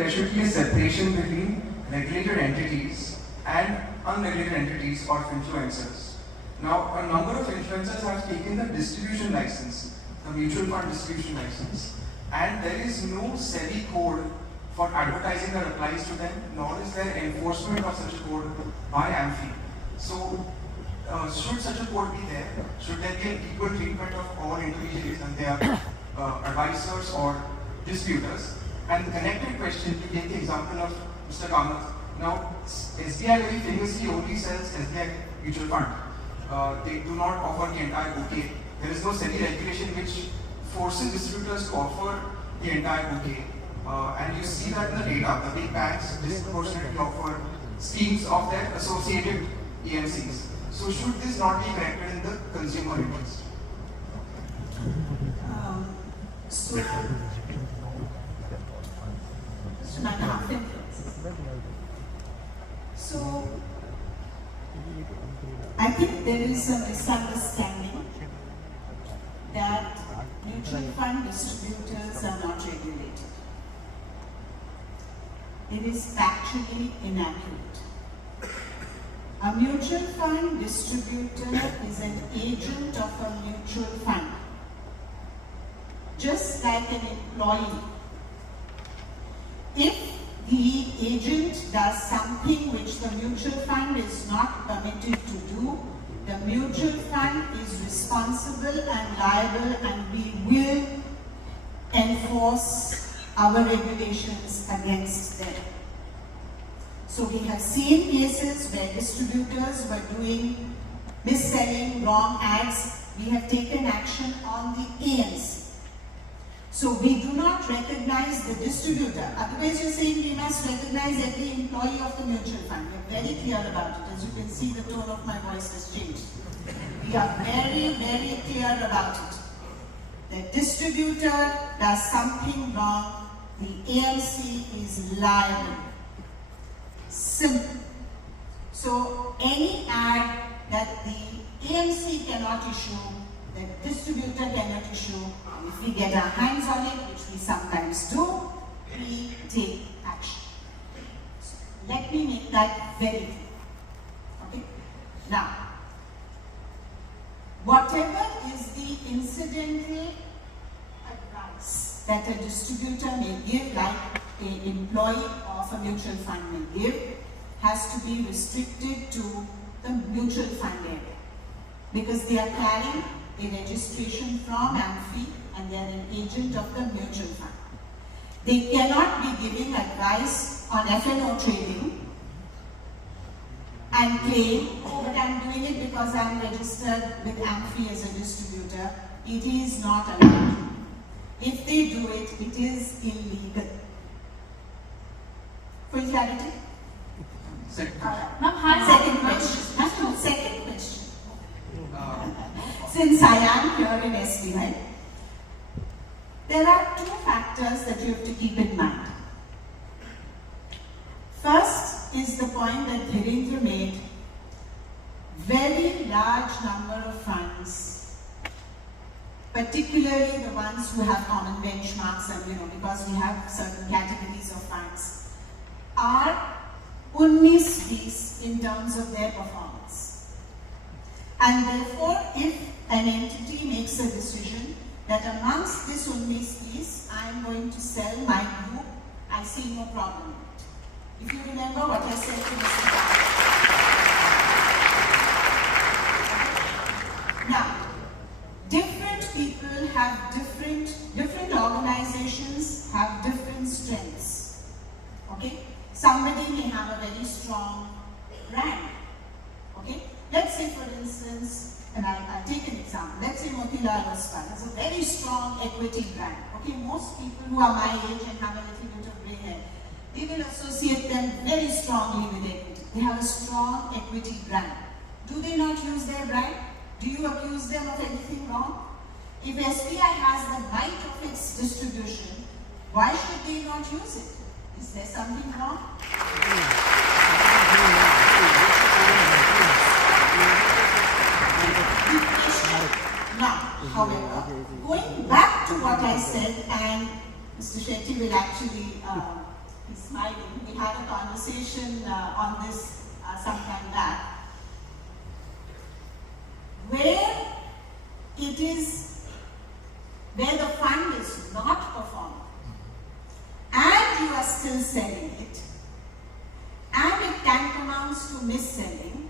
there should be a separation between regulated entities and unregulated entities or influencers. Now, a number of influencers have taken the distribution license, the mutual fund distribution license, and there is no Sebi code for advertising that applies to them, nor is there enforcement of such a code by AMFI. So, should such a code be there? Should there be an equal treatment of all intermediaries and their advisors or distributors? And the connected question, to take the example of Mr. Kamath, now SBI very famously only sells SBI mutual fund. They do not offer the entire bouquet. There is no SEBI regulation which forces distributors to offer the entire bouquet. And you see that in the data, the big banks disproportionately offer schemes of their associated EMCs. So should this not be corrected in the consumer interest? So, I think there is a misunderstanding that mutual fund distributors are not regulated. It is factually inaccurate. A mutual fund distributor is an agent of a mutual fund, just like an employee. If the agent does something which the mutual fund is not permitted to do, the mutual fund is responsible and liable, and we will enforce our regulations against them. So we have seen cases where distributors were doing mis-selling, wrong ads. We have taken action on the AMC. So we do not recognize the distributor. Otherwise you're saying we must recognize every employee of the mutual fund. We are very clear about it. As you can see, the tone of my voice has changed. We are very, very clear about it. The distributor does something wrong, the AMC is liable. Simple. So any ad that the AMC cannot issue, the distributor cannot issue, if we get our hands on it, which we sometimes do, we take action. So let me make that very clear. Okay? Now, whatever is the incidental advice that a distributor may give, like an employee of a mutual fund may give, has to be restricted to the mutual fund area, because they are carrying a registration from AMFI and they are an agent of the mutual fund. They cannot be giving advice on F&O trading and claim, oh, but I'm doing it because I'm registered with AMFI as a distributor. It is not allowed. If they do it, it is illegal. Full clarity? Second Second question. Second question. Since I am here in SBI, there are two factors that you have to keep in mind. First is the point that Dhirendra made. Very large number of funds, particularly the ones who have common benchmarks, and because we have certain categories of funds, are 19-20 in terms of their performance. And therefore, if an entity makes a decision that amongst this 19-20, I am going to sell my group, I see no problem in it. If you remember what I said to Mr. Now, different people have different organizations have different strengths. Okay? Somebody may have a very strong brand. Okay? Let's say, for instance, and I'll take an example. Let's say Motilal Oswal has a very strong equity brand. Okay, most people who are my age and have a little bit of gray hair, they will associate them very strongly with equity. They have a strong equity brand. Do they not use their brand? Do you accuse them of anything wrong? If SBI has the right of its distribution, why should they not use it? Is there something wrong? Now, however, going back to what I said, and Mr. Shetty will actually, he's smiling. We had a conversation on this some time back. Where the fund is not performing and you are still selling it and it tantamounts to mis-selling,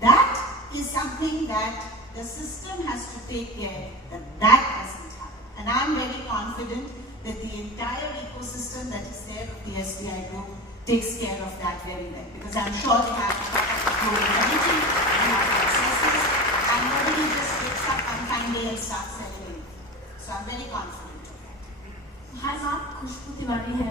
that is something that the system has to take care that doesn't happen. And I'm very confident that the entire ecosystem that is there of the SBI group takes care of that very well, because I'm sure they have a global committee, they have processes, and nobody just wakes up one fine day and starts selling. So I'm very confident of that. Has आप खुशबू तिवारी है